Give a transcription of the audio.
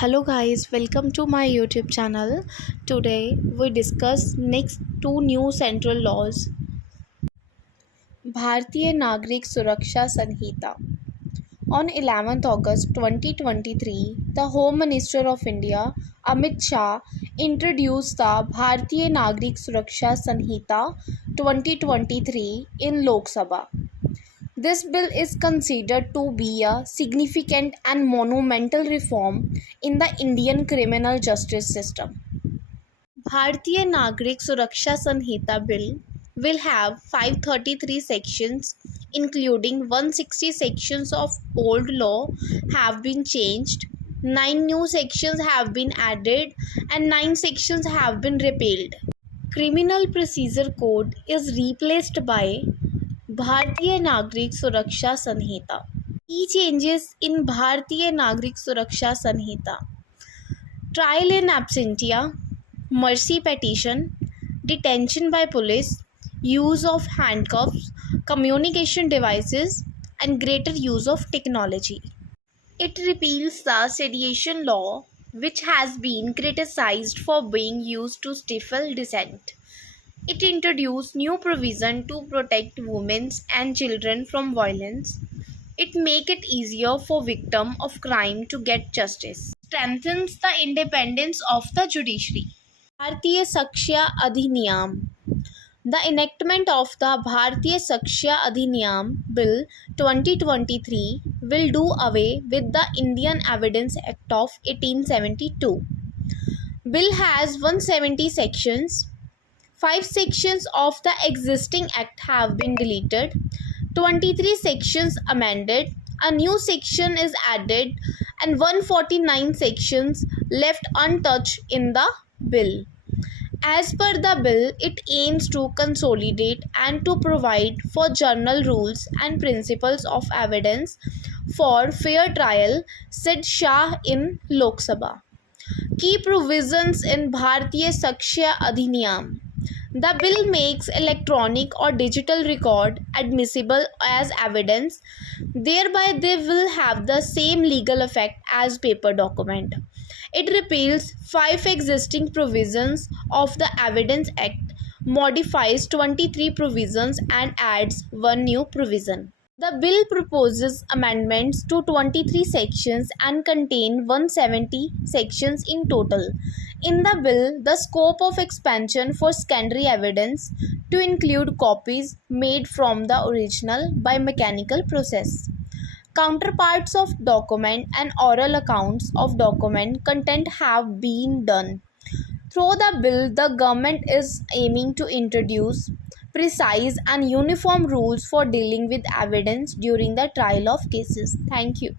Hello guys, welcome to my YouTube channel. Today we discuss next two new central laws. भारतीय नागरिक सुरक्षा संहिता. On 11th August 2023, the Home Minister of India, Amit Shah, introduced the Bharatiya Nagrik Suraksha Sanhita 2023 in Lok Sabha. This bill is considered to be a significant and monumental reform in the Indian criminal justice system. Bharatiya Nagrik Suraksha Sanhita bill will have 533 sections, including 160 sections of old law have been changed, 9 new sections have been added, and 9 sections have been repealed. Criminal Procedure Code is replaced by Bharatiya Nagrik Suraksha Sanhita. Key changes in Bharatiya Nagrik Suraksha Sanhita: trial in absentia, mercy petition, detention by police, use of handcuffs, communication devices, and greater use of technology. It repeals the sedition law, which has been criticized for being used to stifle dissent. It introduced new provision to protect women and children from violence. It makes it easier for victims of crime to get justice. Strengthens the independence of the judiciary. Bharatiya Sakshya Adhiniyam. The enactment of the Bharatiya Sakshya Adhiniyam Bill 2023 will do away with the Indian Evidence Act of 1872. Bill has 170 sections. 5 sections of the existing act have been deleted, 23 sections amended, a new section is added, and 149 sections left untouched in the bill. As per the bill, it aims to consolidate and to provide for general rules and principles of evidence for fair trial, said Shah in Lok Sabha. Key provisions in Bharatiya Sakshya Adhiniyam. The bill makes electronic or digital record admissible as evidence, thereby they will have the same legal effect as paper document. It repeals 5 existing provisions of the Evidence Act, modifies 23 provisions and adds 1 new provision. The bill proposes amendments to 23 sections and contain 170 sections in total. In the bill, the scope of expansion for secondary evidence to include copies made from the original by mechanical process. Counterparts of document and oral accounts of document content have been done. Through the bill, the government is aiming to introduce precise and uniform rules for dealing with evidence during the trial of cases. Thank you.